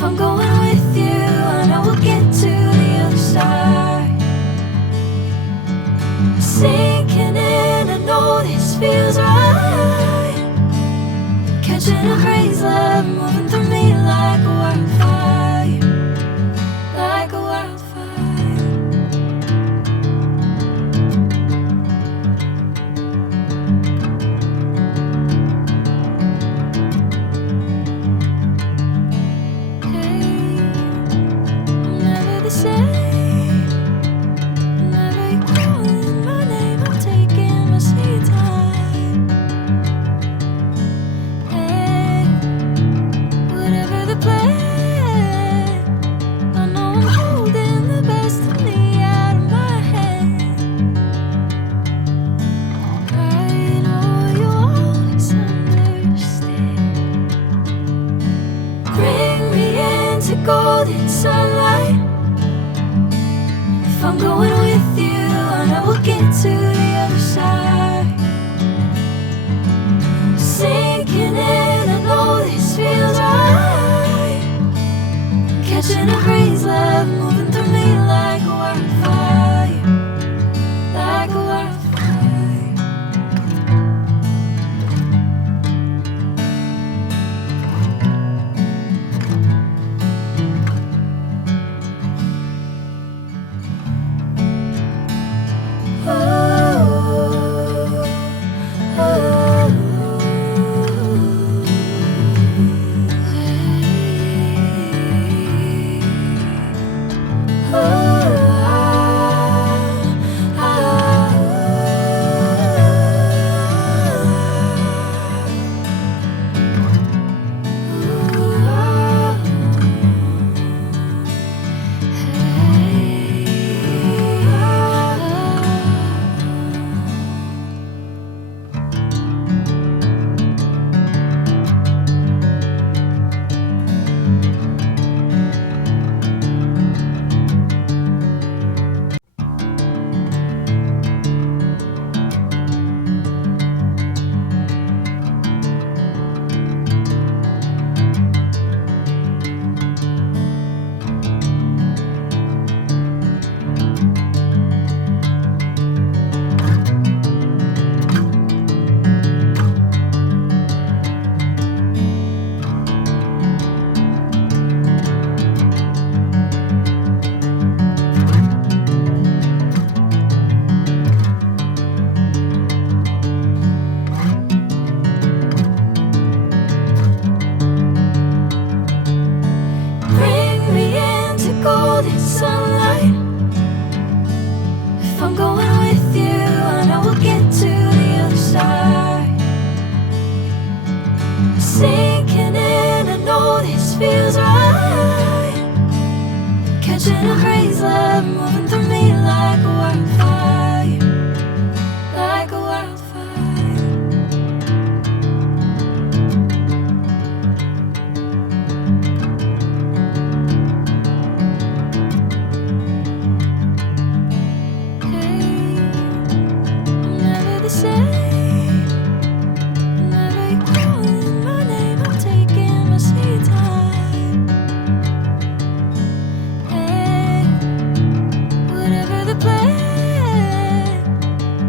If I'm going with you, I know we'll get to the other side. Sinking in, I know this feels right. Catching a crazy love, moving through me like a wildfire, like a wildfire. Hey, I'm never the same. Whenever you're calling my name, I'm taking my sweet time. Hey, whatever the plan, I know I'm holding the best of me out of my hand. I know you'll always understand. Bring me into golden sunlight. If I'm going with you, I know we'll get to the other side. Sinking in, I know this feels right. Catching a crazy love, moving through me like a wildfire, like a wildfire. Bring me into golden sunlight. If I'm going with you, I know we'll get to the other side. Sinking in, I know this feels right. Catching a crazy love, moving through me like a wildfire, like a wildfire. Hey, I'm never the same. Whenever you're calling my name, I'm taking my sweet time. Hey, whatever the plan,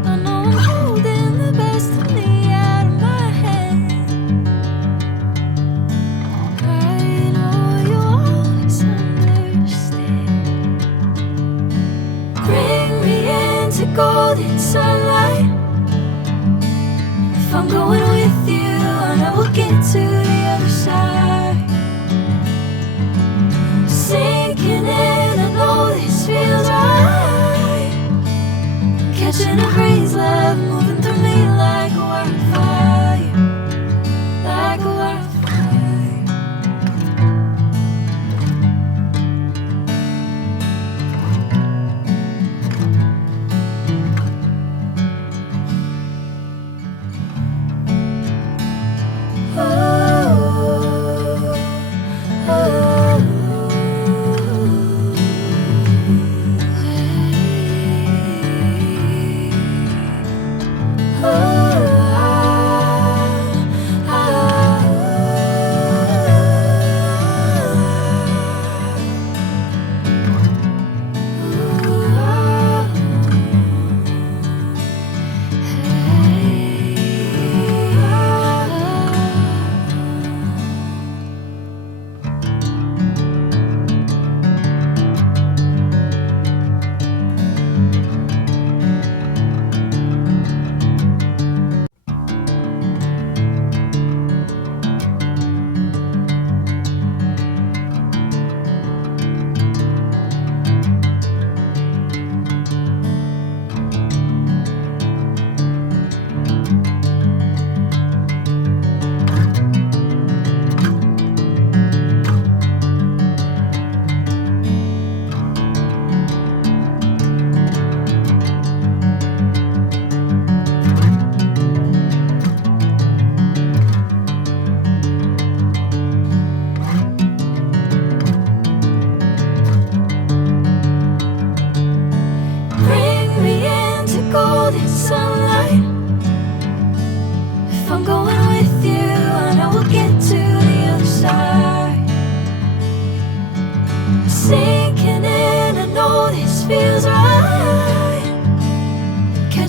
I know I'm holding the best of me out of my hand. I know you'll always understand. Bring me into golden sunlight. If I'm going with you, I know we'll get to the other side. Sinking in, I know this feels right. Catching a crazy love, moving through me like a wildfire, like a wildfire. Oh.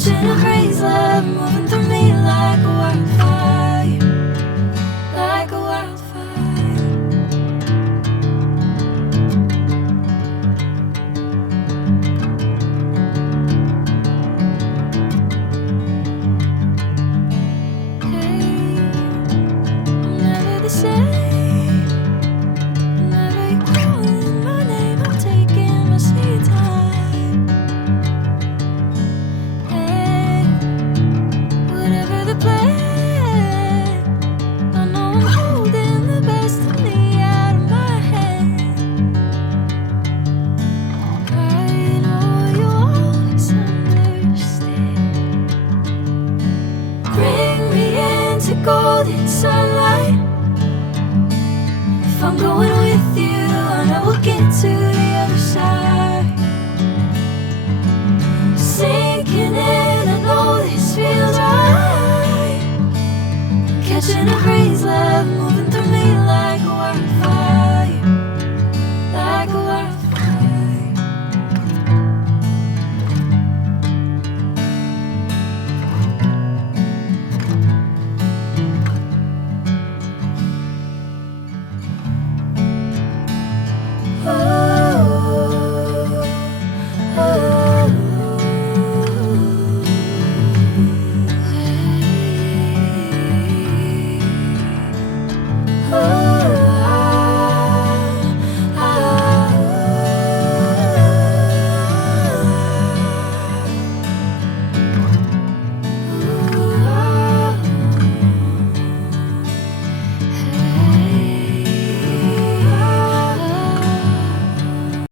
Catching a crazy love moving through me like a wildfire, like a wildfire. Hey, I'm never the same. Whenever you're calling my name, I'm taking my sweet time. Hey, whatever the plan, I know I'm holding the best of me out of my head. I know you always understand. Bring me into golden sunlight. If I'm going with you, I know we'll get to the other side. Sinking in, I know this feels right. Catching a crazy love moving through me like